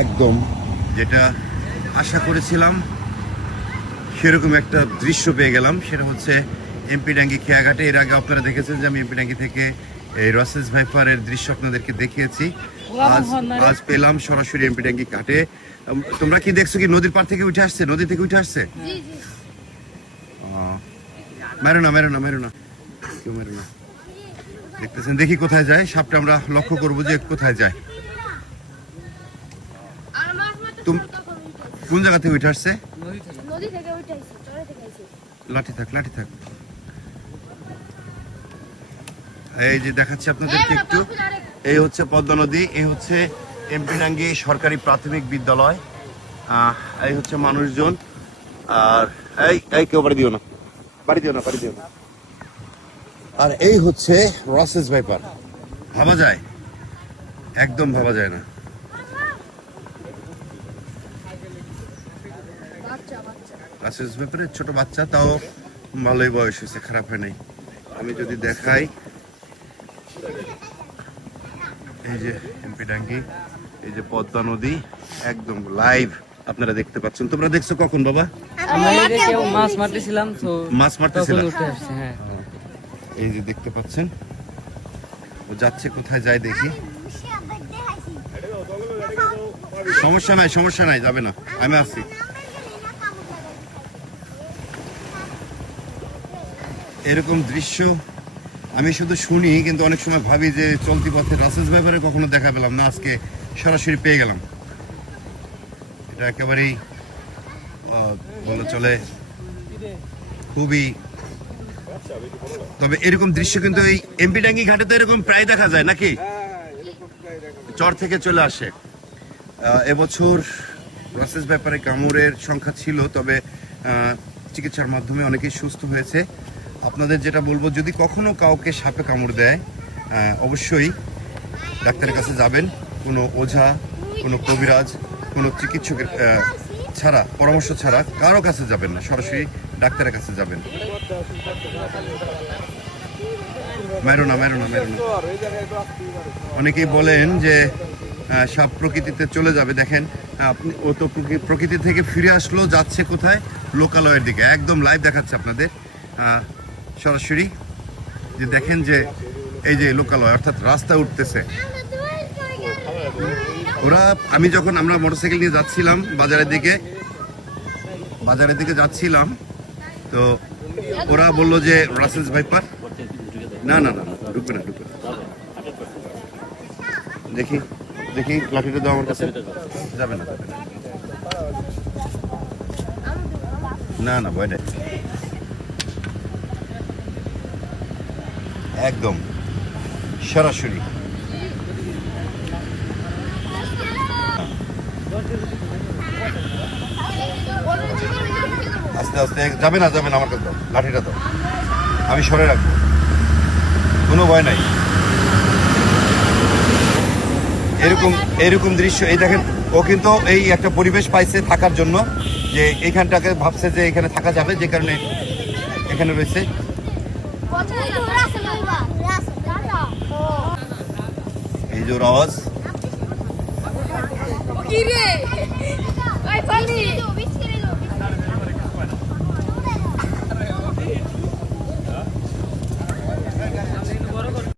একদম যেটা আশা করেছিলাম সেরকম একটা দৃশ্য পেয়ে গেলাম। সেটা হচ্ছে এমপি ডাঙ্গি খেয়াঘাটে। এর আগে আপনারা দেখেছেন যে আমি এমপি ডাঙ্গি থেকে এই রসেস ভাইপারের দৃশ্য আপনাদেরকে দেখিয়েছি। আজ পেলাম সরাসরি এমপি ডাঙ্গি ঘাটে। তোমরা কি দেখছো কি নদীর পার থেকে উঠে আসছে? নদী থেকে উঠে আসছে? মেরো না কেউ মেরো না। দেখতেছেন, দেখি কোথায় যায় সাপটা। আমরা লক্ষ্য করবো যে কোথায় যায়। কোন জায়গা থেকে উঠে আসছে? লাঠি থাক। এই যে দেখাচ্ছি আপনাদেরকে একটু। এই হচ্ছে পদ্মা নদী, এই হচ্ছে এমপি ডাঙ্গি সরকারি প্রাথমিক বিদ্যালয়। এই হচ্ছে মানুষজন। আর এই কেউ বাড়ি দিও না। আর এই হচ্ছে রসেস ভাইপার। ভাবা যায়? একদম ভাবা যায় না। রসেস ভাইপারের ছোট বাচ্চা, তাও ভালোই বয়স হয়েছে, খারাপ হয় নাই। আমি যদি দেখাই, এই যে এমপি ডাঙ্গি, এই যে পদ্মা নদী একদম লাইভ আপনারা দেখতে পাচ্ছেন। তোমরা দেখছো কখন বাবা? মাছ মারতেছিলাম। হ্যাঁ, এই যে দেখতে পাচ্ছেন ও যাচ্ছে, কোথায় যায় দেখি। সমস্যা নাই, যাবে না, আমি আছি। এরকম দৃশ্য আমি শুধু শুনি, কিন্তু অনেক সময় ভাবি যে চলতি পথে রাসেস ব্যাপারে কখনো দেখা পেলাম না, আজকে সরাসরি পেয়ে গেলাম। এটা একেবারেই বলা চলে খুবই। তবে এরকম দৃশ্য কিন্তু এই এমপি ডাঙ্গি ঘাটে তো এরকম প্রায় দেখা যায় নাকি? চর থেকে চলে আসে। এবছর রাসেস ব্যাপারে কামড়ের সংখ্যা ছিল, তবে চিকিৎসার মাধ্যমে অনেকেই সুস্থ হয়েছে। আপনাদের যেটা বলবো, যদি কখনো কাউকে সাপে কামড় দেয় অবশ্যই ডাক্তারের কাছে যাবেন। কোনো ওঝা, কোনো কবিরাজ, কোনো চিকিৎসকের পরামর্শ ছাড়া কারো কাছে যাবেন না, সরাসরি ডাক্তারের কাছে যাবেন। মেরো না। অনেকেই বলেন যে সাপ প্রকৃতিতে চলে যাবে। দেখেন আপনি, ও তো প্রকৃতি থেকে ফিরে আসলো, যাচ্ছে কোথায়? লোকালয়ের দিকে। একদম লাইভ দেখাচ্ছে আপনাদের সরাসরি। যে দেখেন যে এই যে লোকালয়, অর্থাৎ রাস্তা উঠতেছে ওরা। আমরা মোটরসাইকেল নিয়ে যাচ্ছিলাম বাজারের দিকে যাচ্ছিলাম, তো ওরা বললো যে রাসেস ভাইপার। না ঢুকবে না। দেখি লাঠিটা দাও আমার কাছে। যাবে না ভয় নেই। একদম সরাসরি। আস্তে যাবে না আমার কাছে দাও, লাঠিটা দাও, আমি সরে রাখবো, কোনো ভয় নাই। এরকম দৃশ্য। এই দেখেন, ও কিন্তু এই একটা পরিবেশ পাইছে থাকার জন্য, যে এইখানটাকে ভাবছে যে এখানে থাকা যাবে, যে কারণে এখানে রয়েছে। এই যে ওর আওয়াজ।